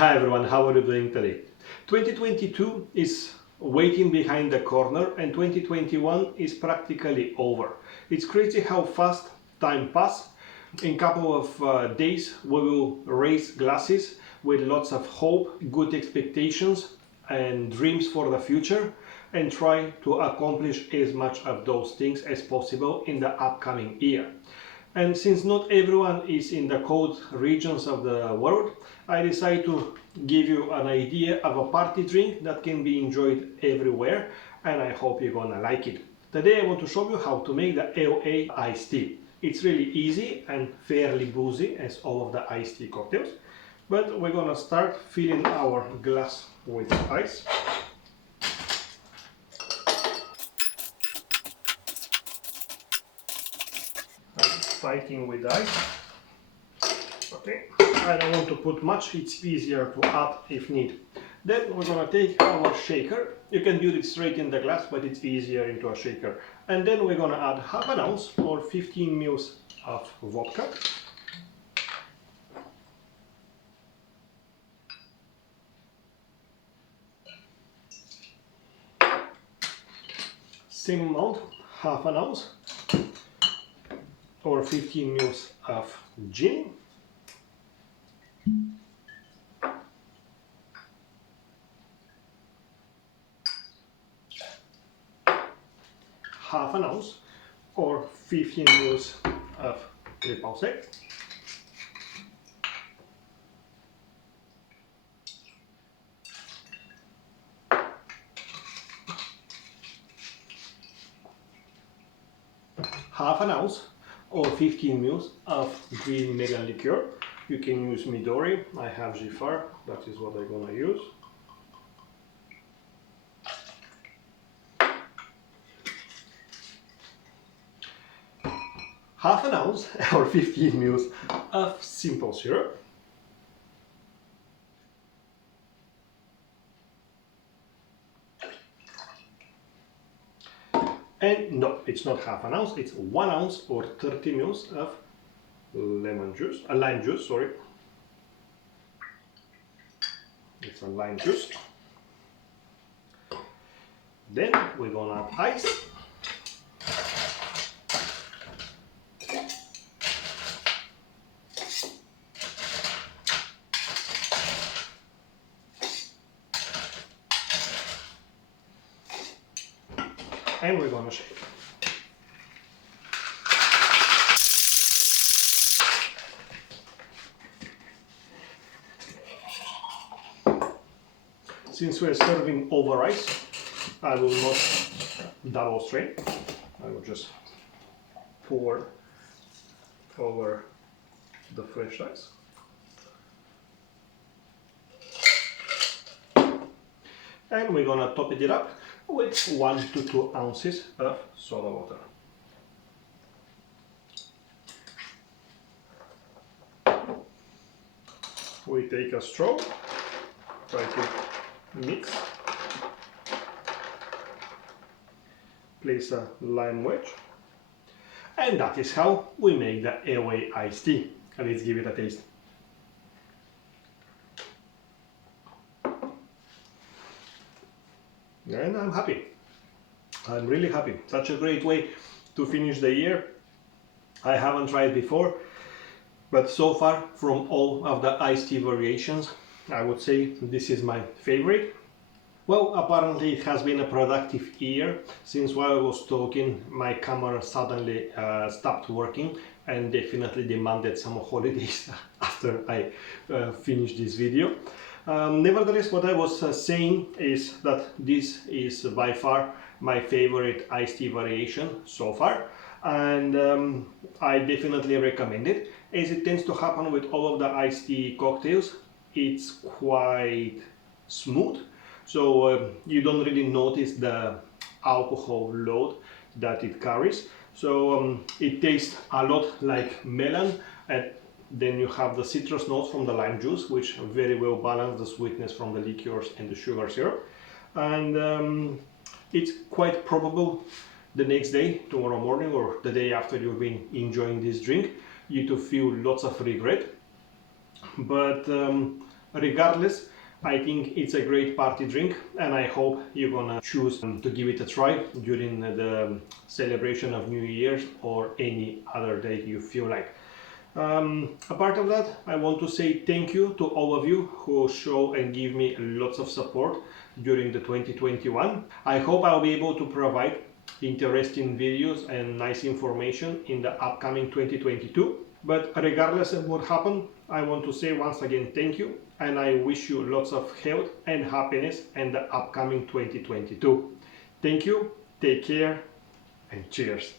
Hi everyone, how are you doing today? 2022 is waiting behind the corner and 2021 is practically over. It's crazy how fast time passes. In a couple of days we will raise glasses with lots of hope, good expectations and dreams for the future and try to accomplish as much of those things as possible in the upcoming year. And since not everyone is in the cold regions of the world, I decided to give you an idea of a party drink that can be enjoyed everywhere, and I hope you're gonna like it. Today I want to show you how to make the LA iced tea. It's really easy and fairly boozy as all of the iced tea cocktails, but we're gonna start filling our glass with ice. Fighting with ice. Okay, I don't want to put much, it's easier to add if need. Then we're gonna take our shaker. You can do it straight in the glass, but it's easier into a shaker. And then we're gonna add half an ounce or 15 ml of vodka. Same amount, half an ounce or 15 ml of gin. Half an ounce or 15 ml of Tripple Sec. Half an ounce or 15 ml of green Melon liqueur. You can use Midori, I have G4, that is what I'm gonna use. Half an ounce or 15 ml of simple syrup. And no, it's not half an ounce, it's 1 ounce or 30 ml of lime juice, sorry. It's a lime juice. Then we're gonna add ice. And we're gonna shake. Since we're serving over ice, I will not double strain. I will just pour over the fresh ice. And we're gonna top it up with 1 to 2 ounces of soda water. We take a straw, try to mix, place a lime wedge, and that is how we make the LA iced tea. Let's give it a taste. And I'm happy. I'm really happy. Such a great way to finish the year. I haven't tried before, but so far from all of the iced tea variations, I would say this is my favorite. Well, apparently it has been a productive year. Since while I was talking, my camera suddenly stopped working and definitely demanded some holidays after I finished this video. Nevertheless, what I was saying is that this is by far my favorite iced tea variation so far, and I definitely recommend it. As it tends to happen with all of the iced tea cocktails, it's quite smooth, so you don't really notice the alcohol load that it carries. So it tastes a lot like melon, and then you have the citrus notes from the lime juice, which very well balance the sweetness from the liqueurs and the sugar syrup. And it's quite probable the next day, tomorrow morning, or the day after you've been enjoying this drink, you to feel lots of regret. But Regardless, I think it's a great party drink, and I hope you're gonna choose to give it a try during the celebration of New Year's or any other day you feel like. Apart of that, I want to say thank you to all of you who show and give me lots of support during the 2021. I hope I'll be able to provide interesting videos and nice information in the upcoming 2022. But regardless of what happened, I want to say once again thank you, and I wish you lots of health and happiness in the upcoming 2022. Thank you, take care, and cheers.